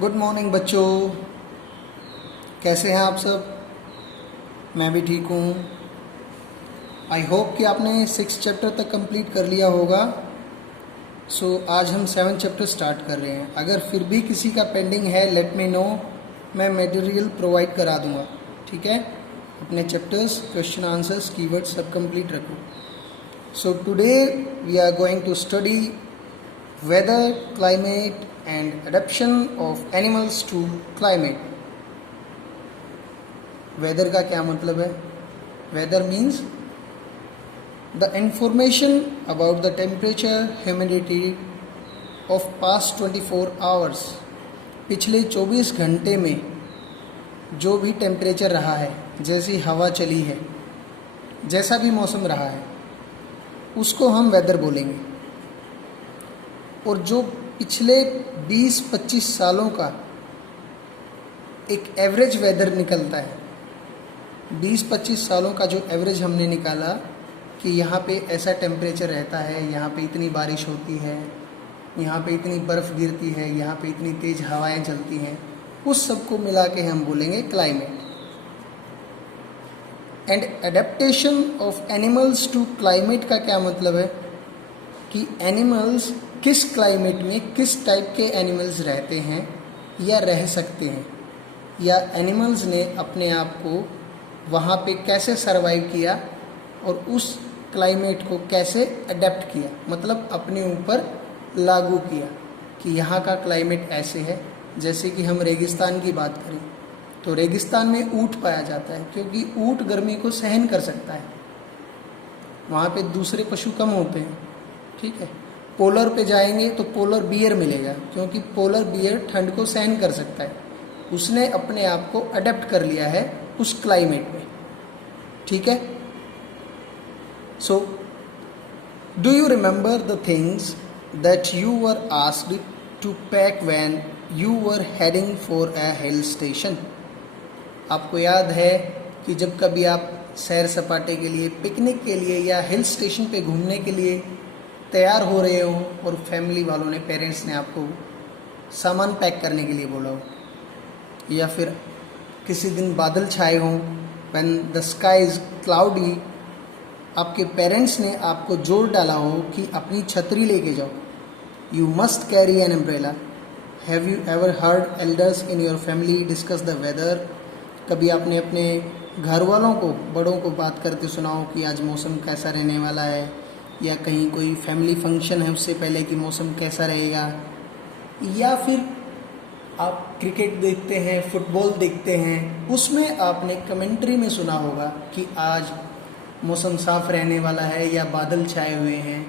Good morning बच्चों, कैसे हैं आप सब। मैं भी ठीक हूँ। आई होप कि आपने 6 चैप्टर तक कंप्लीट कर लिया होगा। आज हम 7 चैप्टर स्टार्ट कर रहे हैं। अगर फिर भी किसी का पेंडिंग है लेट मी नो, मैं मटेरियल प्रोवाइड करा दूँगा। ठीक है, अपने चैप्टर्स, क्वेश्चन आंसर्स, कीवर्ड्स सब कंप्लीट रखो। Today we are going to study weather, climate and adaptation of animals to climate. Weather का क्या मतलब है? Weather means the information about the temperature, humidity of past 24 hours. पिछले 24 घंटे में जो भी टेम्परेचर रहा है, जैसी हवा चली है, जैसा भी मौसम रहा है, उसको हम वेदर बोलेंगे। और जो पिछले 20-25 सालों का एक एवरेज वेदर निकलता है, 20-25 सालों का जो एवरेज हमने निकाला कि यहाँ पे ऐसा टेम्परेचर रहता है, यहाँ पे इतनी बारिश होती है, यहाँ पे इतनी बर्फ़ गिरती है, यहाँ पे इतनी तेज़ हवाएं चलती हैं, उस सब को मिला के हम बोलेंगे climate. And adaptation of animals to climate का क्या मतलब है कि एनिमल्स किस क्लाइमेट में किस टाइप के एनिमल्स रहते हैं या रह सकते हैं, या एनिमल्स ने अपने आप को वहाँ पे कैसे सरवाइव किया और उस क्लाइमेट को कैसे अडेप्ट किया, मतलब अपने ऊपर लागू किया कि यहाँ का क्लाइमेट ऐसे है। जैसे कि हम रेगिस्तान की बात करें तो रेगिस्तान में ऊँट पाया जाता है क्योंकि ऊँट गर्मी को सहन कर सकता है, वहाँ पे दूसरे पशु कम होते हैं। ठीक है, पोलर पे जाएंगे तो पोलर बियर मिलेगा क्योंकि पोलर बियर ठंड को सहन कर सकता है, उसने अपने आप को अडेप्ट कर लिया है उस क्लाइमेट में। ठीक है, so do you remember the things that you were asked to pack when you were heading for a hill station. आपको याद है कि जब कभी आप सैर सपाटे के लिए, पिकनिक के लिए या हिल स्टेशन पे घूमने के लिए तैयार हो रहे हो और फैमिली वालों ने, पेरेंट्स ने आपको सामान पैक करने के लिए बोला हो, या फिर किसी दिन बादल छाए हों, when the sky is cloudy, आपके पेरेंट्स ने आपको जोर डाला हो कि अपनी छतरी लेके जाओ, you must carry an umbrella. Have you ever heard elders in your family discuss the weather. कभी आपने अपने घर वालों को, बड़ों को बात करते सुना हो कि आज मौसम कैसा रहने वाला है, या कहीं कोई फैमिली फंक्शन है उससे पहले कि मौसम कैसा रहेगा, या फिर आप क्रिकेट देखते हैं, फुटबॉल देखते हैं, उसमें आपने कमेंट्री में सुना होगा कि आज मौसम साफ रहने वाला है या बादल छाए हुए हैं।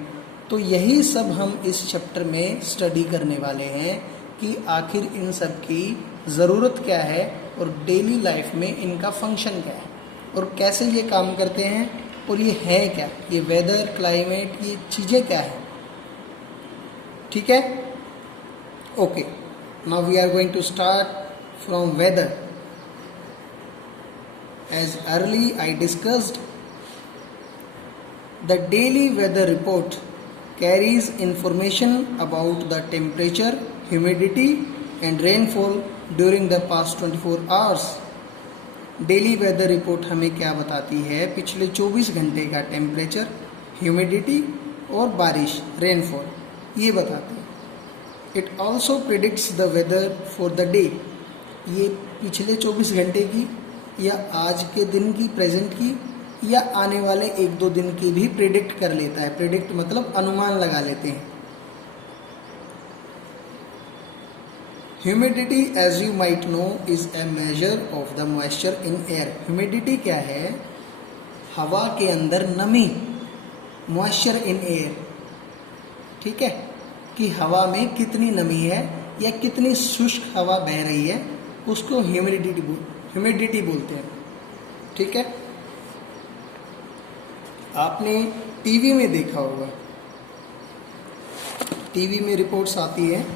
तो यही सब हम इस चैप्टर में स्टडी करने वाले हैं कि आखिर इन सब की ज़रूरत क्या है और डेली लाइफ में इनका फंक्शन क्या है और कैसे ये काम करते हैं और ये है क्या, ये वेदर, क्लाइमेट, ये चीज़ें क्या है। ठीक है, okay, now we are going to start from weather. As early I discussed, the daily weather report carries information about the temperature, humidity and rainfall during the past 24 hours. Daily weather report हमें क्या बताती है? पिछले 24 घंटे का temperature, humidity और बारिश, rainfall, ये बताती है। It also predicts the weather for the day. ये पिछले 24 घंटे की या आज के दिन की, प्रेजेंट की, या आने वाले 1-2 दिन की भी प्रिडिक्ट कर लेता है। प्रिडिक्ट मतलब अनुमान लगा लेते हैं। Humidity, as you might know, is a measure of the moisture in air. Humidity क्या है? हवा के अंदर नमी, मॉइस्चर इन एयर। ठीक है, कि हवा में कितनी नमी है या कितनी शुष्क हवा बह रही है, उसको ह्यूमिडिटी बोलते हैं। ठीक है, आपने टीवी में देखा होगा, टीवी में रिपोर्ट्स आती है,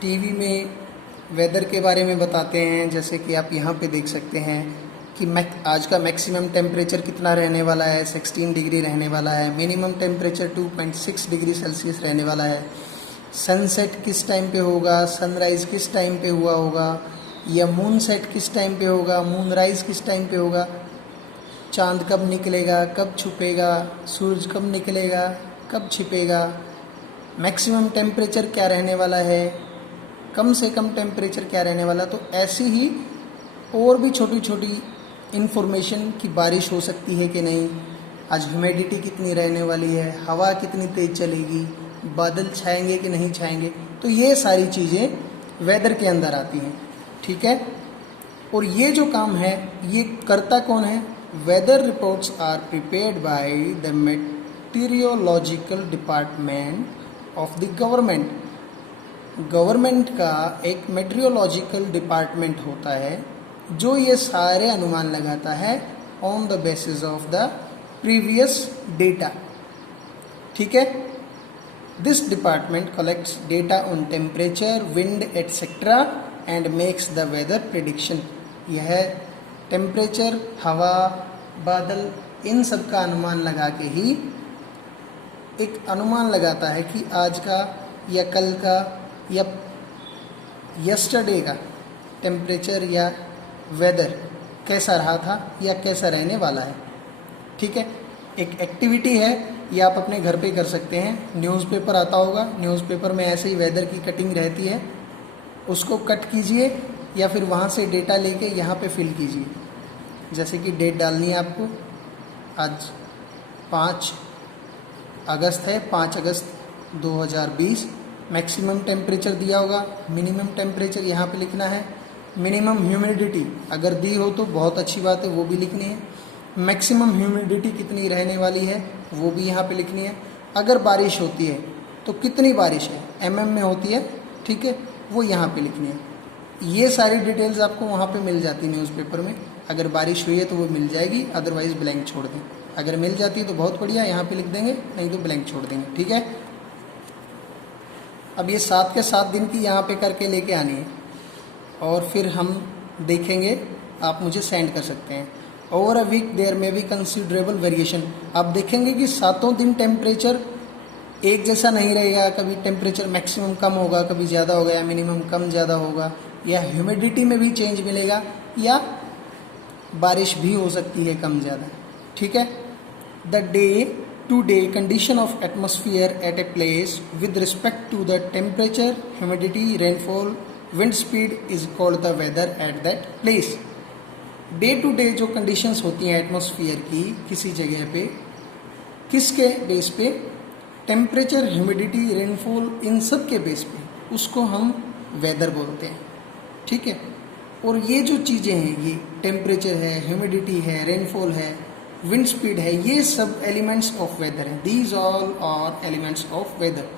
टीवी में वेदर के बारे में बताते हैं। जैसे कि आप यहाँ पे देख सकते हैं कि आज का मैक्सिमम टेम्परेचर कितना रहने वाला है, 16 डिग्री रहने वाला है। मिनिमम टेम्परेचर 2.6 डिग्री सेल्सियस रहने वाला है। सनसेट किस टाइम पे होगा, सनराइज किस टाइम पे हुआ होगा, या मून सेट किस टाइम पे होगा, मून राइज किस टाइम पे होगा, चांद कब निकलेगा, कब छुपेगा, सूरज कब निकलेगा, कब छिपेगा, मैक्सिमम टेम्परेचर क्या रहने वाला है, कम से कम टेम्परेचर क्या रहने वाला। तो ऐसी ही और भी छोटी छोटी इन्फॉर्मेशन की बारिश हो सकती है कि नहीं, आज ह्यूमिडिटी कितनी रहने वाली है, हवा कितनी तेज़ चलेगी, बादल छाएंगे कि नहीं छाएंगे। तो ये सारी चीज़ें वेदर के अंदर आती हैं, ठीक है। और ये जो काम है ये करता कौन है? Weather reports are prepared by the meteorological department of the government. Government का एक मेटीरियोलॉजिकल डिपार्टमेंट होता है जो ये सारे अनुमान लगाता है on the basis of the previous data, ठीक है। This department collects data on temperature, wind etcetera and makes the weather prediction. यह टेम्परेचर, हवा, बादल, इन सब का अनुमान लगा के ही एक अनुमान लगाता है कि आज का या कल का या यस्टरडे का टेम्परेचर या वेदर कैसा रहा था या कैसा रहने वाला है, ठीक है। एक एक्टिविटी है, ये आप अपने घर पे कर सकते हैं। न्यूज़पेपर आता होगा, न्यूज़पेपर में ऐसे ही वेदर की कटिंग रहती है, उसको कट कीजिए या फिर वहाँ से डेटा लेके यहाँ पे फिल कीजिए। जैसे कि डेट डालनी है आपको, आज 5 अगस्त है, 5 अगस्त 2020। मैक्सिमम टेम्परेचर दिया होगा, मिनिमम टेम्परेचर यहाँ पे लिखना है, मिनिमम ह्यूमिडिटी अगर दी हो तो बहुत अच्छी बात है, वो भी लिखनी है। मैक्सिमम ह्यूमिडिटी कितनी रहने वाली है वो भी यहाँ पे लिखनी है। अगर बारिश होती है तो कितनी बारिश है, mm में होती है, ठीक है, वो यहाँ पे लिखनी है। ये सारी डिटेल्स आपको वहाँ पे मिल जाती है न्यूज़पेपर में। अगर बारिश हुई है तो वो मिल जाएगी, अदरवाइज़ ब्लैंक छोड़ दें। अगर मिल जाती है तो बहुत बढ़िया, यहाँ पे लिख देंगे, नहीं तो ब्लैंक छोड़ देंगे, ठीक है। अब ये 7 के 7 दिन की यहाँ पे करके लेके आनी है और फिर हम देखेंगे, आप मुझे सेंड कर सकते हैं। ओवर अ वीक देयर में भी कंसिडरेबल वेरिएशन। आप देखेंगे कि 7 दिन टेम्परेचर एक जैसा नहीं रहेगा, कभी टेम्परेचर मैक्सिमम कम होगा, कभी ज़्यादा होगा, या मिनिमम कम ज़्यादा होगा, या ह्यूमिडिटी में भी चेंज मिलेगा, या बारिश भी हो सकती है कम ज़्यादा, ठीक है। The day to day condition of atmosphere at a place with respect to the temperature, humidity, rainfall, wind speed is called the weather at that place. Day to day जो कंडीशंस होती हैं एटमॉस्फेयर की किसी जगह पे, किसके base पे? Temperature, humidity, rainfall, इन सब के बेस पे उसको हम वेदर बोलते हैं, ठीक है। और ये जो चीज़ें हैं, ये टेम्परेचर है, ह्यूमिडिटी है, रेनफॉल है, विंड स्पीड है, ये सब एलिमेंट्स ऑफ वेदर हैं। These all are elements of weather.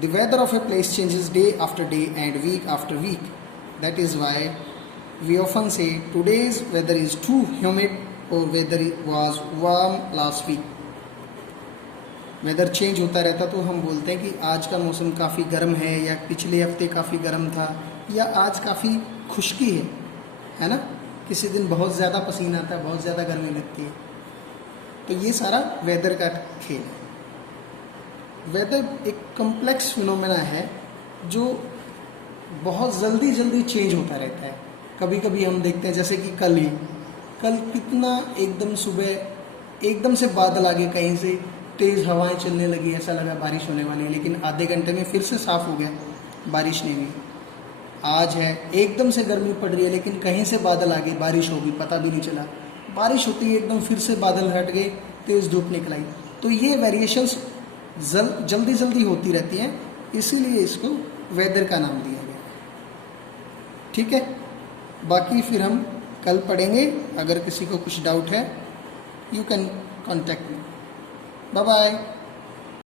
The weather of a place changes day after day and week after week. That is why we often say today's weather is too humid or weather was warm last week. Weather change होता रहता तो हम बोलते हैं कि आज का मौसम काफ़ी गर्म है, या पिछले हफ्ते काफ़ी गर्म था, या आज काफ़ी खुश्की है ना। किसी दिन बहुत ज़्यादा पसीना आता है, बहुत ज़्यादा गर्मी लगती है। तो ये सारा वेदर का खेल है। वेदर एक कॉम्प्लेक्स फिनोमेना है जो बहुत जल्दी चेंज होता रहता है। कभी कभी हम देखते हैं, जैसे कि कल कितना एकदम सुबह एकदम से बादल आ गए, कहीं से तेज़ हवाएं चलने लगी, ऐसा लगा बारिश होने वाली है, लेकिन आधे घंटे में फिर से साफ़ हो गया, बारिश नहीं हुई। आज है एकदम से गर्मी पड़ रही है, लेकिन कहीं से बादल आ गए, बारिश होगी, पता भी नहीं चला। बारिश होती है एकदम, फिर से बादल हट गए, तेज़ धूप निकल आई। तो ये वेरिएशंस जल्दी होती रहती हैं, इसीलिए इसको वेदर का नाम दिया गया, ठीक है। बाकी फिर हम कल पढ़ेंगे। अगर किसी को कुछ डाउट है, you can contact me. Bye bye.